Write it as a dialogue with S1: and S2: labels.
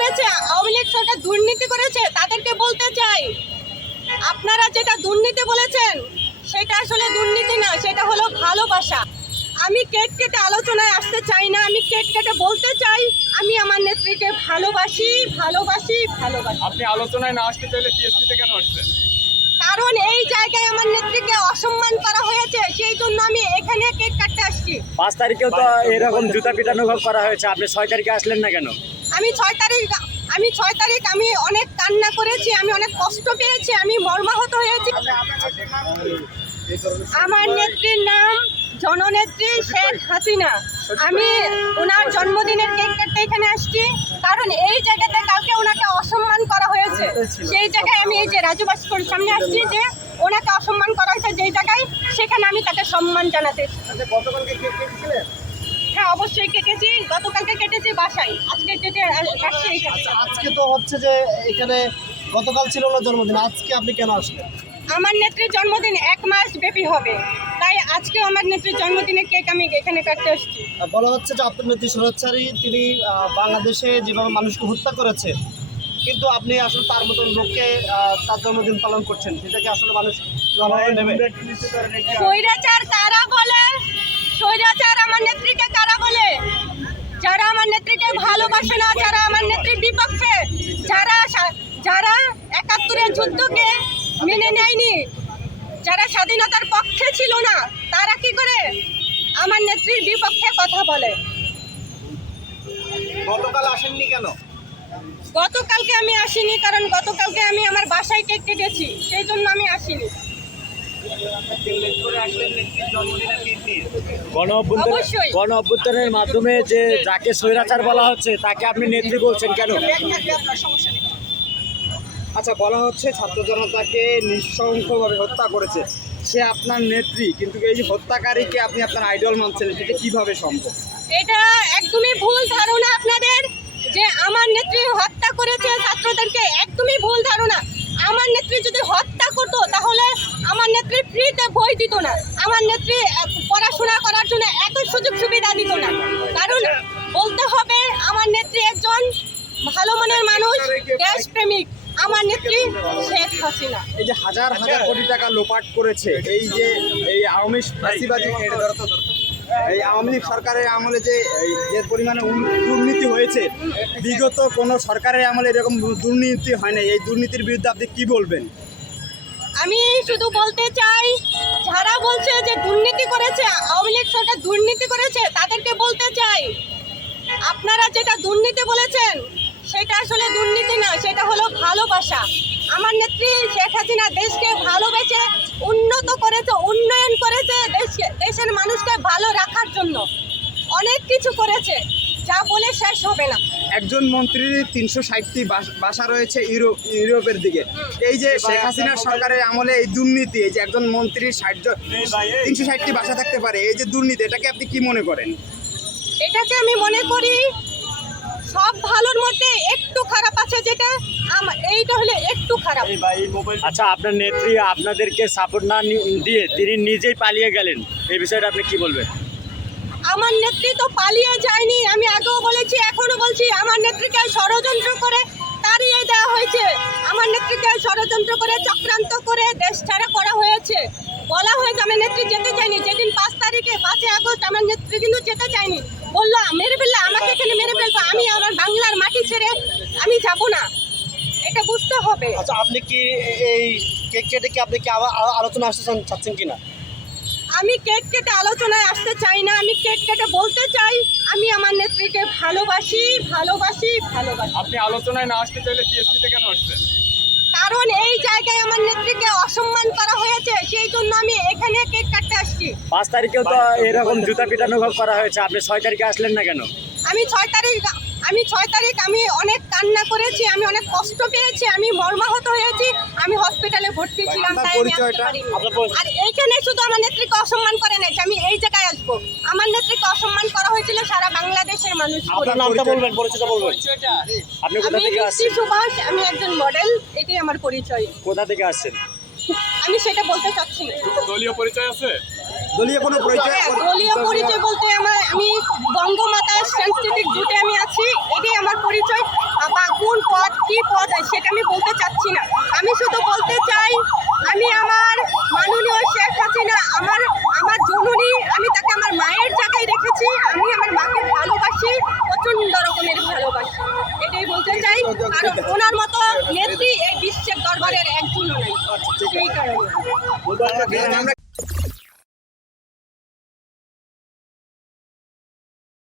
S1: করেছে, আওয়ামী লীগ সরকার দুর্নীতি করেছে, তাদেরকে বলতে চাই আপনারা যেটা দুর্নীতি বলেছেন সেটা আসলে দুর্নীতি না, সেটা হলো ভালোবাসা। আমি কেক কেটে আলোচনায় আসতে চাই না, আমি কেক কেটে বলতে চাই আমি আমার নেত্রীকে ভালোবাসি ভালোবাসি ভালোবাসি।
S2: আপনি আলোচনায় না আসতে চাইলে টিএসপিতে কেন আসছেন?
S1: কারণ এই জায়গায় আমার নেত্রীকে অসম্মান করা হয়েছে, সেই জন্য আমি এখানে কেক কাটতে আসছি।
S3: 5 তারিখেও তো এরকম জুতা পিটানো করা হয়েছে, আপনি 6 তারিখে আসলেন না কেন?
S1: আমি 6 তারিখ আমি অনেক কান্না করেছি, আমি অনেক কষ্ট পেয়েছি, আমি মর্মাহত হয়েছি। আমার নেত্রীর নাম জননেত্রী শেখ হাসিনা। আমি ওনার জন্মদিনের কেক কাটতে এখানে আসছি, কারণ এই জায়গাতে কালকে ওনাকে অসম্মান করা হয়েছে। সেই জায়গায় আমি এই যে রাজু ভাস্কর সামনে আসছি, যে ওনাকে অসম্মান করা হয়েছে যেই জায়গায়, সেখানে আমি তাকে সম্মান জানাতে এসেছি। হ্যাঁ, অবশ্যই কেটেছি, গতকালকে কেটেছি বাসায়, আজকে কেটে কাটছি এখানে।
S4: আজকে তো হচ্ছে যে এখানে গতকাল ছিল না জন্মদিন, আজকে আপনি কেন আসলেন?
S1: আমার নেত্রীর জন্মদিন 1 মাস ব্যাপী হবে, তাই আজকে আমার নেত্রীর জন্মদিনের কেক আমি এখানে কাটতে আসছি।
S4: বলা হচ্ছে যে আপনার নেত্রী স্বৈরাচারী, তিনি বাংলাদেশে যেভাবে মানুষকে হত্যা করেছে, কিন্তু আপনি আসলে তার মতন লোককে তার জন্মদিন পালন করছেন, সেটাকে আসলে মানুষ কিভাবে নেবে?
S1: স্বৈরাচার কারা বলে? স্বৈরাচার আমার নেত্রীকে কারা বলে? যারা আমার নেত্রীকে ভালোবাসে না, যারা আমার নেত্রীর বিপক্ষে, যারা 71-এর যুদ্ধকে মেনে নেয়নি, যারা স্বাধীনতার পক্ষে ছিল না, তারা কি করে আমার নেত্রীর বিপক্ষে কথা বলে?
S4: গতকাল আসেননি কেন?
S1: গতকালকে আমি আসিনি, কারণ গতকালকে আমি আমার বাসায় কেক কেটেছি, সেই জন্য আমি আসিনি। অবশ্যই।
S3: গণ অভ্যুত্থানের মাধ্যমে যে যাকে স্বৈরাচার বলা হচ্ছে তাকে আপনি নেত্রী বলছেন কেন?
S2: আচ্ছা, বলা হচ্ছে ছাত্র জনতাকে নৃশংসভাবে হত্যা করেছে, সে আপনার নেত্রী, কিন্তু এই যে হত্যাকারীকে আপনি আপনার আইডল মানছেন, সেটা কিভাবে সম্ভব?
S1: এটা একদমই ভুল ধারণা আপনাদের, যে আমার নেত্রী হত্যা করেছে ছাত্রদেরকে, একদমই ভুল ধারণা। আমার নেত্রী যদি হত্যা করতো তাহলে আমার নেত্রী ফ্রিতে বই দিত না, আমার নেত্রী পড়াশোনা করার জন্য এত সুযোগ সুবিধা দিত না। কারণ বলতে হবে, আমার নেত্রী একজন ভালো মনের মানুষ, দেশপ্রেমিক, আমার নেত্রী শেখ হাসিনা।
S2: এই যে হাজার হাজার কোটি টাকা লোপাট করেছে, এই আওয়ামী ফ্যাসিবাদী এই আওয়ামী লীগ সরকারের আমলে যে পরিমাণে দুর্নীতি হয়েছে, বিগত কোনো সরকারের আমলে এরকম দুর্নীতি হয় না। এই দুর্নীতির বিরুদ্ধে আপনি কি বলবেন?
S1: আমি শুধু বলতে চাই, যারা বলছে যে দুর্নীতি করেছে, আওয়ামী লীগ সরকার দুর্নীতি করেছে, তাদেরকে বলতে চাই আপনারা যেটা দুর্নীতি বলেছেন সেটা আসলে দুর্নীতি না, সেটা হলো ভালোবাসা। আমার নেত্রী শেখ হাসিনা দেশকে ভালোবেসে উন্নত করেছে, উন্নয়ন করেছে, দেশের মানুষকে ভালো রাখার জন্য অনেক কিছু করেছে, যা বলে শেষ হবে না।
S2: একজন মন্ত্রীর 360টি বাসা রয়েছে ইউরোপের দিকে। এই যে শেখ হাসিনার সরকারের আমলে এই দুর্নীতি, এই যে একজন মন্ত্রীর 360টি বাসা থাকতে পারে, এই যে দুর্নীতি, এটাকে আপনি কি মনে করেন?
S1: এটাকে আমি মনে করি সব ভালোর মধ্যে একটু খারাপ আছে, যেটা এইটা হলে একটু খারাপ।
S3: আচ্ছা, আপনার নেত্রী আপনাদেরকে সাপোর্ট না দিয়ে তিনি নিজেই পালিয়ে গেলেন, এই বিষয়টা আপনি কি বলবেন?
S1: আমার নেত্রী তো পালিয়ে যায়নি, আমি আগেও বলেছি, এখনো বলছি, আমার নেত্রীকে ষড়যন্ত্র করে তাড়িয়ে দেওয়া হয়েছে, আমার নেত্রীকে ষড়যন্ত্র করে চক্রান্ত করে দেশ ছাড়া করা হয়েছে। বলা হয়েছে আমার নেত্রী যেতে চায়নি, যেদিন 5 আগস্ট আমার নেত্রী কিন্তু যেতে চায়নি, বললো মেরে ফেললে আমাকে এখানে মেরে ফেলবো, আমি আমার বাংলার মাটি ছেড়ে আমি যাব না, এটা বুঝতে হবে।
S4: আচ্ছা, আপনি কি এই কেক কেটে কি আপনি কি আবার আলোচনা আসতে চাচ্ছেন কিনা?
S1: আমি কেক কেটে আলোচনায় আসতে চাই না, আমি কেক কেটে বলতে চাই আমি আমার নেত্রীকে ভালোবাসি ভালোবাসি ভালোবাসি।
S2: আপনি আলোচনায় না আসতে চাইলে টিএসপিতে কেন আসছেন?
S1: কারণ এই জায়গায় আমার নেত্রীকে অসম্মান করা হয়েছে, সেই জন্য আমি এখানে কেক কাটতে আসছি।
S3: 5 তারিখেও তো এরকম জুতা পিটানো করা হয়েছে, আপনি 6 তারিখে আসলেন না কেন?
S1: আমি 6 তারিখ আমি অনেক কান্না করেছি, আমি অনেক কষ্ট পেয়েছি, আমি মর্মাহত হয়েছি, আমি হসপিটালে ভর্তি ছিলাম, তাই আমি আসতে পারিনি। আর এইখানে শুধু আমার নেত্রীকে অসম্মান করে নাই, আমি এই জায়গায় আসবো, আমার নেত্রীকে অসম্মান করা হয়েছিল সারা বাংলাদেশের মানুষ।
S3: আপনার নামটা বলবেন, পরিচয়টা বলবেন। আপনি কোথা
S1: আমি
S3: থেকে
S1: মিষ্টি
S3: আসছেন?
S1: সুভাষ, আমি একজন মডেল, এটাই আমার পরিচয়।
S3: কোথা থেকে আসছেন?
S1: আমি সেটা বলতে চাচ্ছি না।
S2: দলীয় পরিচয় আছে?
S4: দলীয় কোনো পরিচয়?
S1: হ্যাঁ, দলীয় পরিচয় বলতে আমি বঙ্গমাতা সাংস্কৃতিক জোটে আমি আছি, এটাই আমার পরিচয়। বলতে চাই, কারণ ওনার মতো নেত্রী এই বিশ্বের দরবারের একজনও নাই, সেই কারণে
S2: আমরা